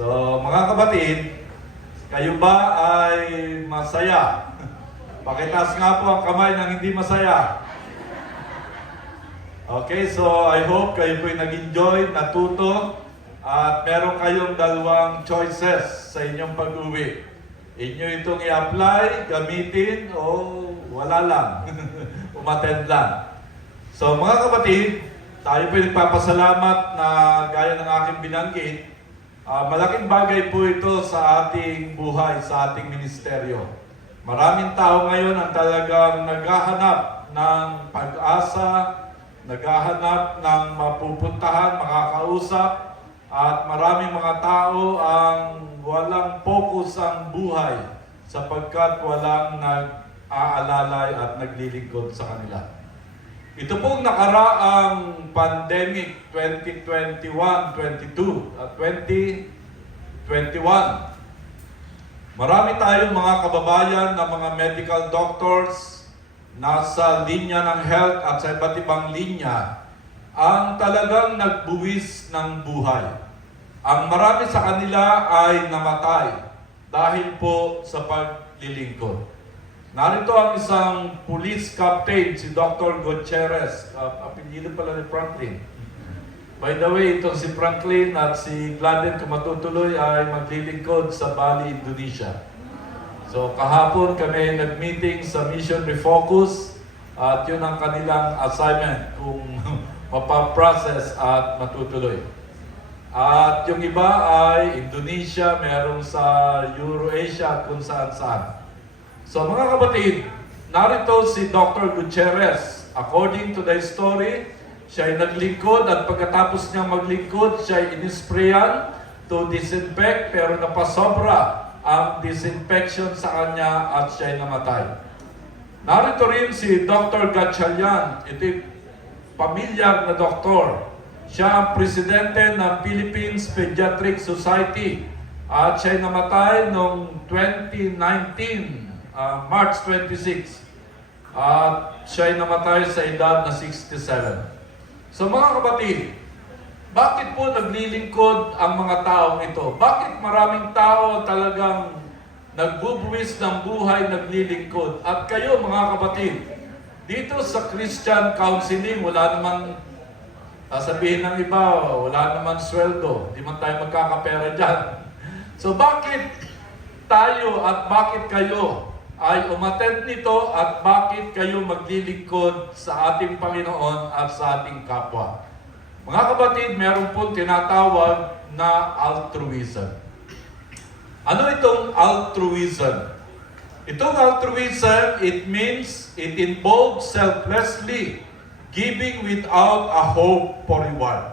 So, mga kapatid, kayo ba ay masaya? Pakitaas nga po ang kamay ng hindi masaya. Okay, so I hope kayo po'y nag-enjoy, natuto, at meron kayong dalawang choices sa inyong pag-uwi. Inyo itong i-apply, gamitin, o wala lang. Umattend lang. So mga kapatid, tayo po'y nagpapasalamat na gaya ng aking binanggit, malaking bagay po ito sa ating buhay, sa ating ministeryo. Maraming tao ngayon ang talagang naghahanap ng pag-asa, naghahanap ng mapupuntahan, makakausap, at maraming mga tao ang walang focus ang buhay sapagkat walang nag-aalalay at naglilingkod sa kanila. Ito pong nakaraang pandemic 2021, 2021. Marami tayong mga kababayan na mga medical doctors nasa linya ng health at sa iba't ibang linya ang talagang nagbuwis ng buhay. Ang marami sa kanila ay namatay dahil po sa paglilingkod. Narito ang isang police captain, si Dr. Gutierrez. Apelyido pala ni Franklin. By the way, itong si Franklin at si Gladden kung matutuloy ay maglilingkod sa Bali, Indonesia. So kahapon kami nag-meeting sa Mission Refocus at yun ang kanilang assignment kung mapaprocess at matutuloy. At yung iba ay Indonesia, merong sa Eurasia at kung saan-saan. So mga kapatid, narito si Dr. Gutierrez. According to the story, siya ay naglingkod at pagkatapos niya maglingkod, siya ay inisprayan to disinfect pero napasobra ang disinfection sa kanya at siya ay namatay. Narito rin si Dr. Gatchalian, ito pamilyar na doktor. Siya ang presidente ng Philippines Pediatric Society at siya ay namatay noong 2019, March 26. At siya ay namatay sa edad na 67. So mga kapatid, bakit po naglilingkod ang mga taong ito? Bakit maraming tao talagang nagbubuwis ng buhay, naglilingkod? At kayo mga kapatid, dito sa Christian Counseling, wala namang sasabihin ng iba, wala namang sweldo, di man tayo magkakapera dyan. So bakit tayo at bakit kayo ay umattend nito at bakit kayo maglilingkod sa ating Panginoon at sa ating kapwa? Mga kapatid, meron pong tinatawag na altruism. Ano itong altruism? Itong altruism, it means it involves selflessly giving without a hope for reward.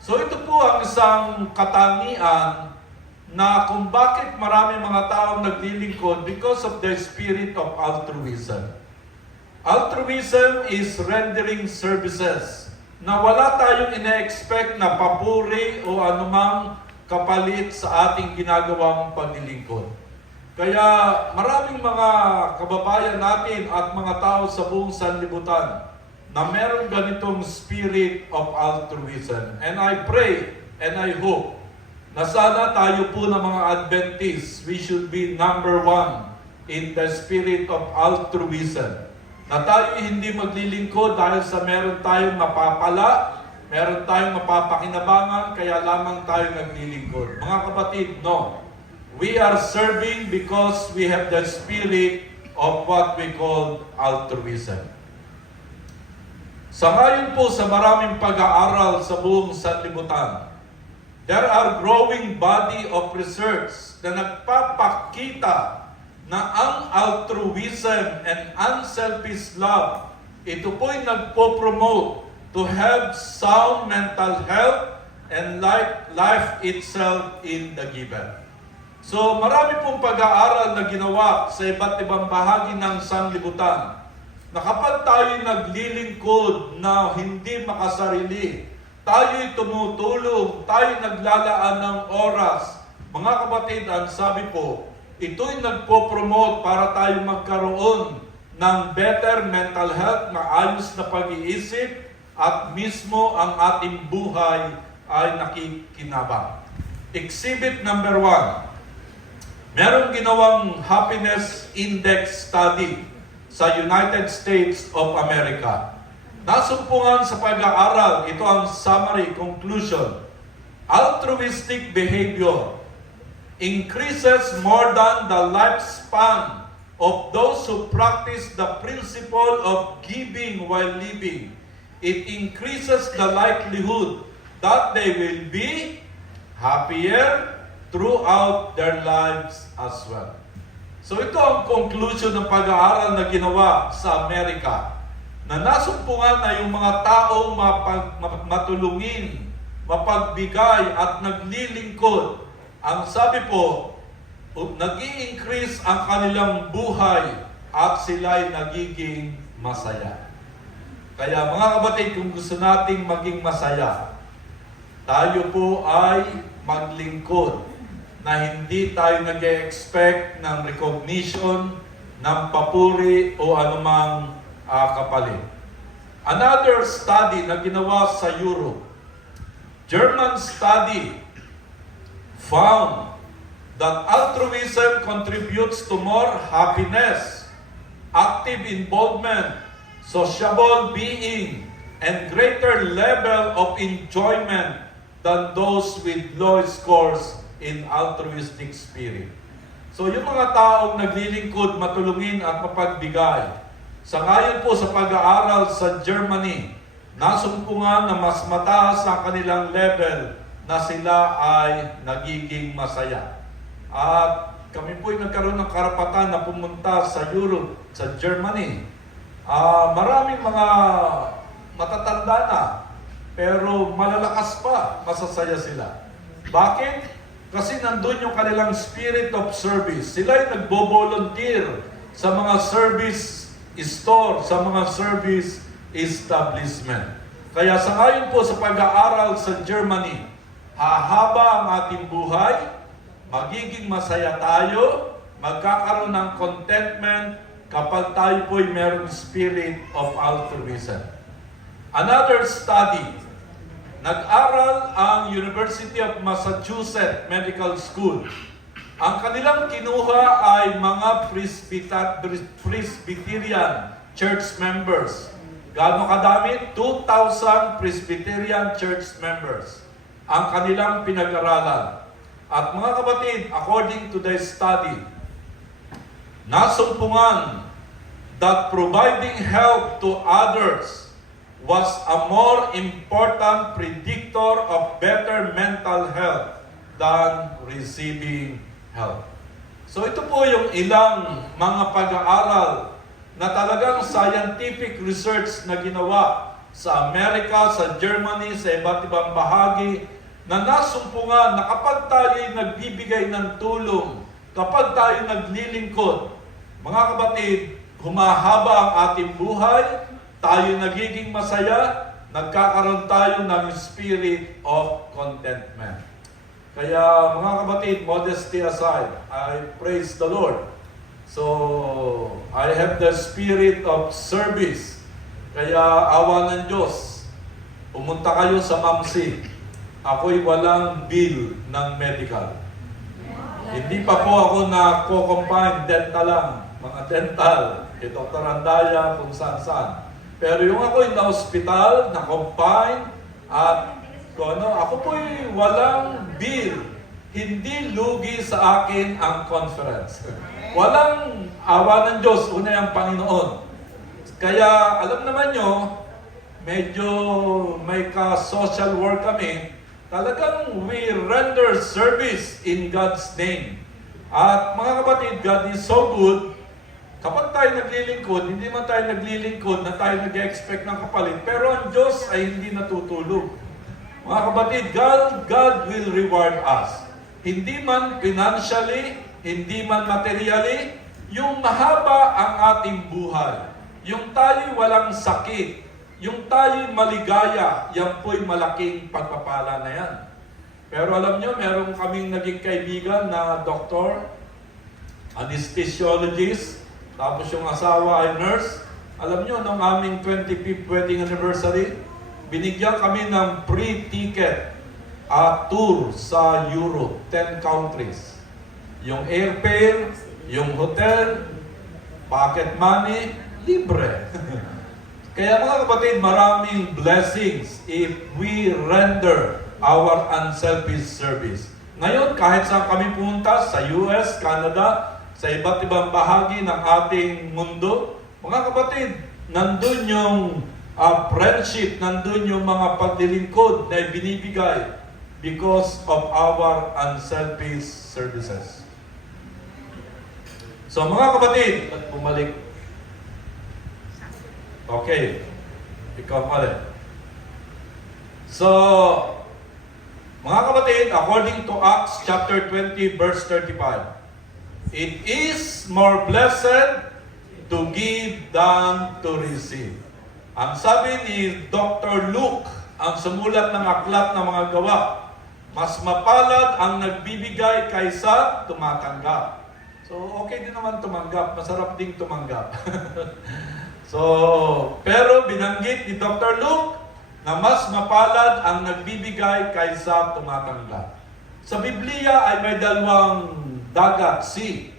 So ito po ang isang katangian na kung bakit marami mga taong naglilingkod because of the spirit of altruism. Altruism is rendering services na wala tayong ina-expect na papuri o anumang kapalit sa ating ginagawang paglilingkod. Kaya maraming mga kababayan natin at mga tao sa buong sanlibutan na meron ganitong spirit of altruism. And I pray and I hope na sana tayo po ng mga Adventists, we should be number one in the spirit of altruism. Na tayo hindi maglilingkod dahil sa meron tayong mapapala, meron tayong mapapakinabangan, kaya lamang tayo naglilingkod. Mga kapatid, no. We are serving because we have the spirit of what we call altruism. Sa ngayon po sa maraming pag-aaral sa buong sanlibutan, there are growing body of research na nagpapakita na ang altruism and unselfish love, ito po'y nagpo-promote to have sound mental health and life itself in the giver. So marami pong pag-aaral na ginawa sa iba't ibang bahagi ng sanlibutan na kapag tayo naglilingkod na hindi makasarili, tayo'y tumutulong, tayo'y naglalaan ng oras. Mga kapatid, ang sabi po, ito'y nagpo-promote para tayo magkaroon ng better mental health, na ayos na pag-iisip, at mismo ang ating buhay ay nakikinabang. Exhibit number 1. Merong ginawang happiness index study sa United States of America. Nasumpungan sa pag-aaral, ito ang summary conclusion. Altruistic behavior increases more than the lifespan of those who practice the principle of giving while living. It increases the likelihood that they will be happier throughout their lives as well. So ito ang conclusion ng pag-aaral na ginawa sa Amerika, na nasumpungan na yung mga taong matulungin, mapagbigay at naglilingkod. Ang sabi po, nag-i-increase ang kanilang buhay at sila'y nagiging masaya. Kaya mga kapatid, kung gusto nating maging masaya, tayo po ay maglingkod na hindi tayo nag-expect ng recognition, ng papuri o anumang kapalit. Another study na ginawa sa Europe, German study found that altruism contributes to more happiness, active involvement, sociable being, and greater level of enjoyment than those with low scores in altruistic spirit. So yung mga taong naglilingkod, matulungin at mapagbigay, sa ngayon po sa pag-aaral sa Germany, nasumpungan na mas mataas ang kanilang level na sila ay nagiging masaya. At kami po ay nagkaroon ng karapatan na pumunta sa Europe, sa Germany. Maraming mga matatanda na, pero malalakas pa, masasaya sila. Bakit? Kasi nandun yung kanilang spirit of service. Sila ay nagbo-volunteer sa mga service store, sa mga service establishment. Kaya sa ngayon po sa pag-aaral sa Germany, hahaba ang ating buhay, magiging masaya tayo, magkakaroon ng contentment kapag tayo po ay mayroong spirit of altruism. Another study, nag-aral ang University of Massachusetts Medical School. Ang kanilang kinuha ay mga Presbyterian church members. Gaano kadami? 2,000 Presbyterian church members ang kanilang pinag-aralan. At mga kapatid, according to the study, nasumpungan that providing help to others was a more important predictor of better mental health than receiving help. So ito po yung ilang mga pag-aaral na talagang scientific research na ginawa sa Amerika, sa Germany, sa iba't ibang bahagi, na nasumpungan na kapag tayo nagbibigay ng tulong, kapag tayo naglilingkod, mga kapatid, humahaba ang ating buhay, tayo nagiging masaya, nagkakaroon tayo ng spirit of contentment. Kaya mga kapatid, modesty aside, I praise the Lord. So, I have the spirit of service. Kaya awa ng Diyos, pumunta kayo sa MAMC. Ako'y walang bill ng medical. Hindi pa po ako na-co-combine, dental lang. Mga dental, kay Dr. Andaya, kung saan-saan. Pero yung ako'y na-hospital, na-combine, at ako po'y walang bill. Hindi lugi sa akin ang conference. Walang awa ng Diyos, una yung Panginoon. Kaya alam naman nyo, medyo may ka-social work kami, talagang we render service in God's name. At mga kapatid, God is so good. Kapag tayo naglilingkod, hindi man tayo naglilingkod na tayo nag-expect ng kapalit, pero ang Diyos ay hindi natutulog. Mga kapatid, God will reward us. Hindi man financially, hindi man materially, yung mahaba ang ating buhay. Yung tayo walang sakit, yung tayo maligaya, yan po'y malaking pagpapala na yan. Pero alam nyo, meron kaming naging kaibigan na doktor, anesthesiologist, tapos yung asawa ay nurse. Alam nyo, nung aming 25th wedding anniversary, binigyan kami ng free ticket tour sa Europe, 10 countries. Yung airfare, yung hotel, pocket money, libre. Kaya mga kapatid, maraming blessings if we render our unselfish service. Ngayon, kahit saan kami pumunta, sa US, Canada, sa iba't ibang bahagi ng ating mundo, mga kapatid, nandun yung friendship, nandun yung mga paglilingkod na binibigay because of our unselfish services. So mga kapatid, at bumalik. Okay, ikaw ulit. So, mga kapatid, according to Acts chapter 20 verse 35, it is more blessed to give than to receive. Ang sabi ni Dr. Luke, ang sumulat ng aklat ng mga gawa, mas mapalad ang nagbibigay kaysa tumatanggap. So, okay din naman tumanggap. Masarap ding tumanggap. So, pero binanggit ni Dr. Luke na mas mapalad ang nagbibigay kaysa tumatanggap. Sa Biblia ay may dalawang dagat, sea.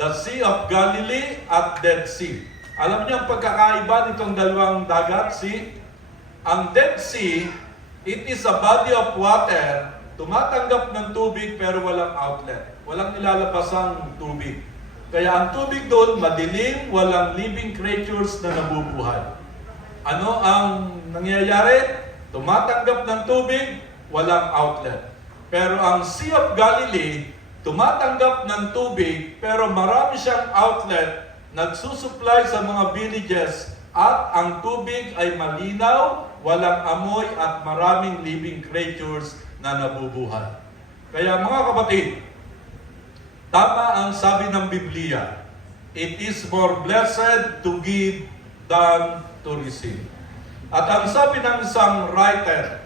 The Sea of Galilee at Dead Sea. Alam niyo ang pagkakaiba nitong dalawang dagat, sea? Ang Dead Sea, it is a body of water, tumatanggap ng tubig pero walang outlet. Walang nilalabasang tubig. Kaya ang tubig doon, madilim, walang living creatures na nabubuhay. Ano ang nangyayari? Tumatanggap ng tubig, walang outlet. Pero ang Sea of Galilee, tumatanggap ng tubig, pero marami siyang outlet, nagsusupply sa mga villages, at ang tubig ay malinaw, walang amoy, at maraming living creatures na nabubuhay. Kaya mga kapatid, tama ang sabi ng Biblia, it is more blessed to give than to receive. At ang sabi ng isang writer,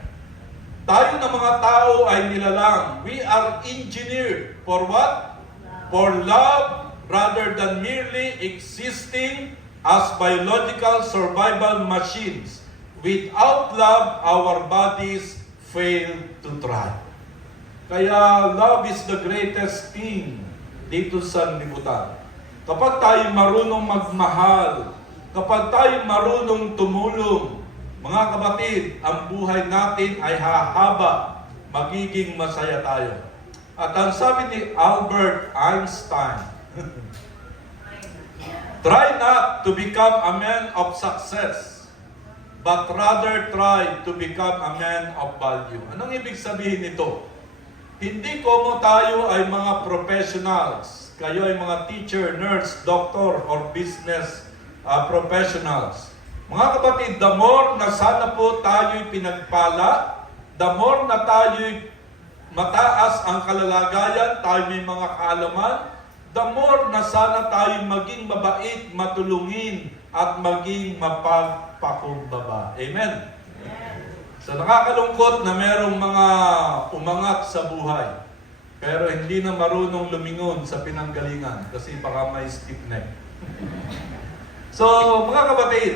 tayo na mga tao ay nilalang. We are engineered for what? For love rather than merely existing as biological survival machines. Without love, our bodies fail to thrive. Kaya love is the greatest thing dito sa libutan. Kapag tayo marunong magmahal, kapag tayo marunong tumulong, mga kapatid, ang buhay natin ay hahaba, magiging masaya tayo. At ang sabi ni Albert Einstein, try not to become a man of success, but rather try to become a man of value. Anong ibig sabihin nito? Hindi como tayo ay mga professionals. Kayo ay mga teacher, nurse, doctor, or business professionals. Mga kapatid, the more na sana po tayo'y pinagpala, the more na tayo'y mataas ang kalalagayan, tayo may mga kaalaman, the more na sana tayo'y maging mabait, matulungin, at maging mapagpakumbaba. Amen? So nakakalungkot na merong mga umangat sa buhay, pero hindi na marunong lumingon sa pinanggalingan kasi baka may stiff neck. So mga kapatid,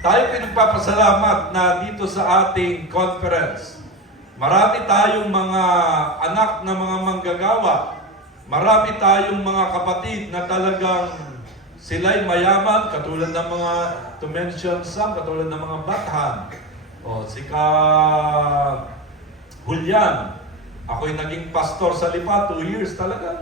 tayo pinagpapasalamat na dito sa ating conference, marami tayong mga anak na mga manggagawa, marami tayong mga kapatid na talagang sila'y mayaman, katulad ng mga, to mention some, katulad ng mga Bathan, o si Julian. Ako'y naging pastor sa Lipa, 2 years talaga,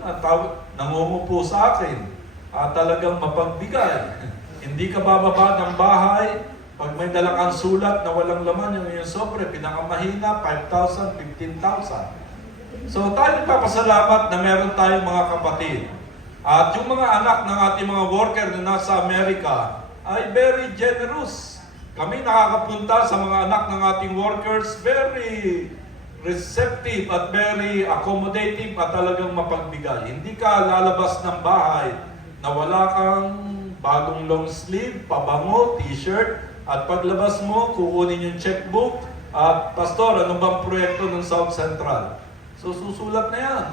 nangungupo sa akin, talagang mapagbigay. Hindi ka bababa ng bahay, pag may dala kang sulat na walang laman, yung sobre, pinakamahina, 5,000, 15,000. So tayo nagpapasalamat na meron tayong mga kapatid. At yung mga anak ng ating mga worker na nasa Amerika ay very generous. Kami nakakapunta sa mga anak ng ating workers, very receptive at very accommodative at talagang mapagbigay. Hindi ka lalabas ng bahay na wala kang bagong long sleeve, pabango, t-shirt, at paglabas mo, kukunin yung checkbook, at pastor, ano bang proyekto ng South Central? So susulat na yan.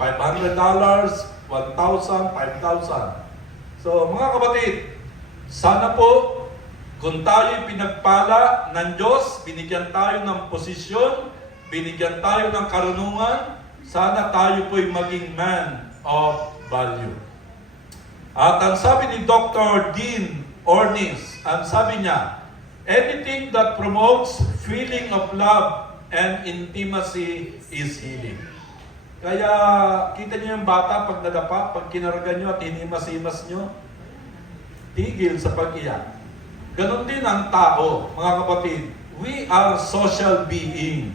$500, 1,000, 5,000. So mga kapatid, sana po, kung tayo'y pinagpala ng Diyos, binigyan tayo ng posisyon, binigyan tayo ng karunungan, sana tayo po'y maging man of value. At ang sabi ni Dr. Dean Ornish, ang sabi niya, anything that promotes feeling of love and intimacy is healing. Kaya kita niyo yung bata pag nadapa, pag kinarga niyo at hinimas-himas niyo, tigil sa pag-iyak. Ganon din ang tao, mga kapatid. We are social being.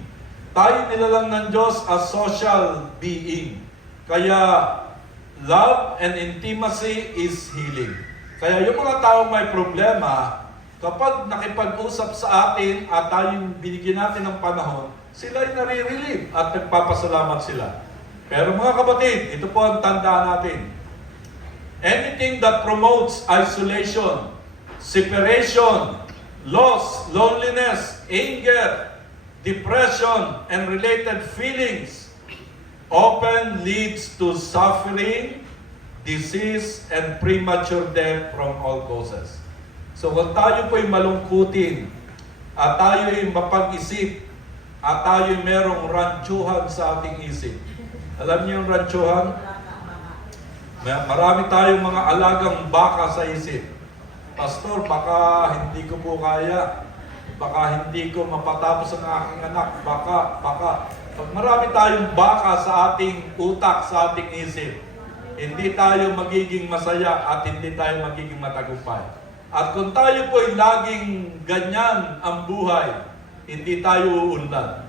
Tayo nilalang ng Diyos as social being. Kaya love and intimacy is healing. Kaya yung mga taong may problema, kapag nakipag-usap sa atin at tayong binigyan natin ng panahon, sila'y nare-relieve at nagpapasalamat sila. Pero mga kapatid, ito po ang tandaan natin. Anything that promotes isolation, separation, loss, loneliness, anger, depression, and related feelings often leads to suffering, disease, and premature death from all causes. So kung tayo po'y malungkutin, at tayo'y mapag-isip, at tayo'y merong rantsuhan sa ating isip. Alam niyo yung rantsuhan? Marami tayong mga alagang baka sa isip. Pastor, baka hindi ko po kaya. Baka hindi ko mapatapos ang aking anak. Baka. Pag marami tayong baka sa ating utak, sa ating isip, hindi tayo magiging masaya at hindi tayo magiging matagumpay. At kung tayo po ay laging ganyan ang buhay, hindi tayo uunlad.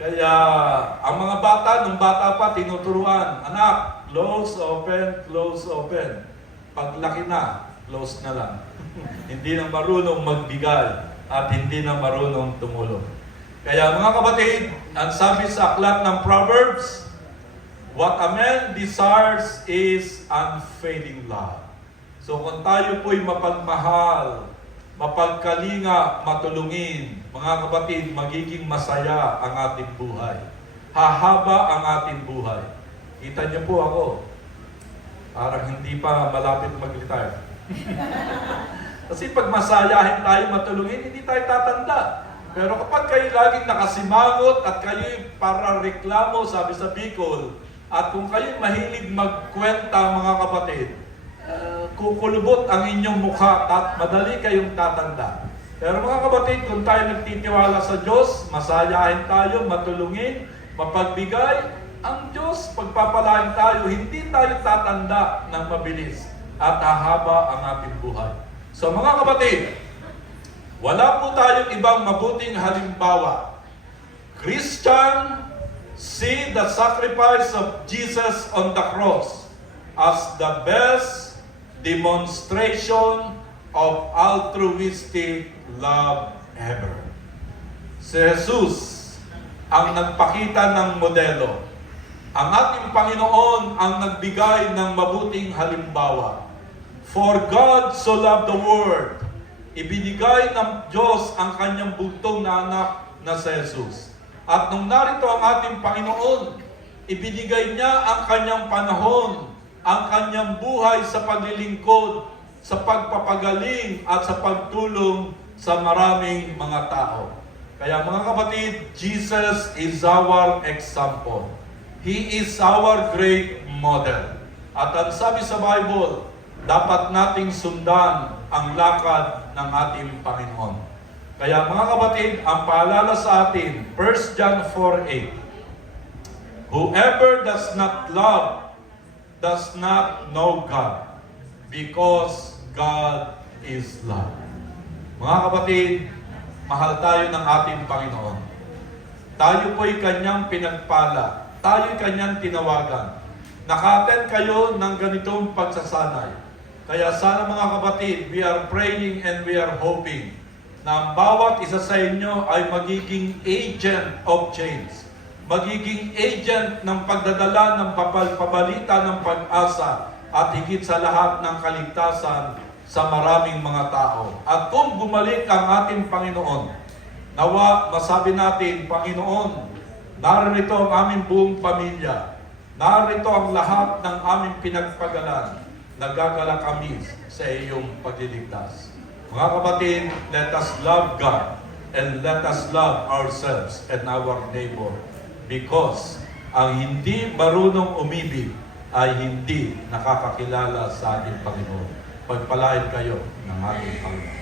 Kaya ang mga bata, nung bata pa, tinuturuan, anak, close, open. Paglaki na, close na lang. Hindi na marunong magbigay at hindi na marunong tumulong. Kaya mga kapatid, ang sabi sa aklat ng Proverbs, what a man desires is unfailing love. So kung tayo po'y mapagmahal, mapagkalinga, matulungin, mga kapatid, magiging masaya ang ating buhay. Hahaba ang ating buhay. Kita niyo po ako, parang hindi pa malapit mag-retire. Kasi pag masayahin tayo, matulungin, hindi tayo tatanda. Pero kapag kayo laging nakasimangot at kayo para reklamo, sabi sa Bicol, at kung kayo mahilig magkwenta, mga kapatid, kukulubot ang inyong mukha at madali kayong tatanda. Pero mga kapatid, kung tayo nagtitiwala sa Diyos, masayahin tayo, matulungin, mapagbigay, ang Diyos, pagpapalain tayo, hindi tayo tatanda ng mabilis at hahaba ang ating buhay. So mga kapatid, wala po tayong ibang mabuting halimbawa. Christian, see the sacrifice of Jesus on the cross as the best demonstration of altruistic love ever. Si Jesus ang nagpakita ng modelo. Ang ating Panginoon ang nagbigay ng mabuting halimbawa. For God so loved the world, ibinigay ng Diyos ang kanyang bugtong na anak na si Jesus. At nung narito ang ating Panginoon, ibinigay niya ang kanyang panahon, ang kanyang buhay sa paglilingkod, sa pagpapagaling at sa pagtulong sa maraming mga tao. Kaya mga kapatid, Jesus is our example. He is our great model. At ang sabi sa Bible, dapat nating sundan ang lakad ng ating Panginoon. Kaya mga kapatid, ang paalala sa atin, 1 John 4:8, whoever does not love does not know God, because God is love. Mga kapatid, mahal tayo ng ating Panginoon. Tayo po'y kanyang pinagpala. Tayo'y kanyang tinawagan. Naka-attend kayo ng ganitong pagsasanay. Kaya sana mga kapatid, we are praying and we are hoping na ang bawat isa sa inyo ay magiging agent of change. Magiging agent ng pagdadala ng pabalita ng pag-asa at higit sa lahat ng kaligtasan sa maraming mga tao. At kung bumalik ang ating Panginoon, nawa masabi natin, Panginoon, narito ang aming buong pamilya, narito ang lahat ng aming pinagpagalan, nagagala kami sa iyong pagliligtas. Mga kapatid, let us love God. and let us love ourselves and our neighbor because ang hindi marunong umibig ay hindi nakakakilala sa ating Panginoon. Pagpalain kayo ng ating Panginoon.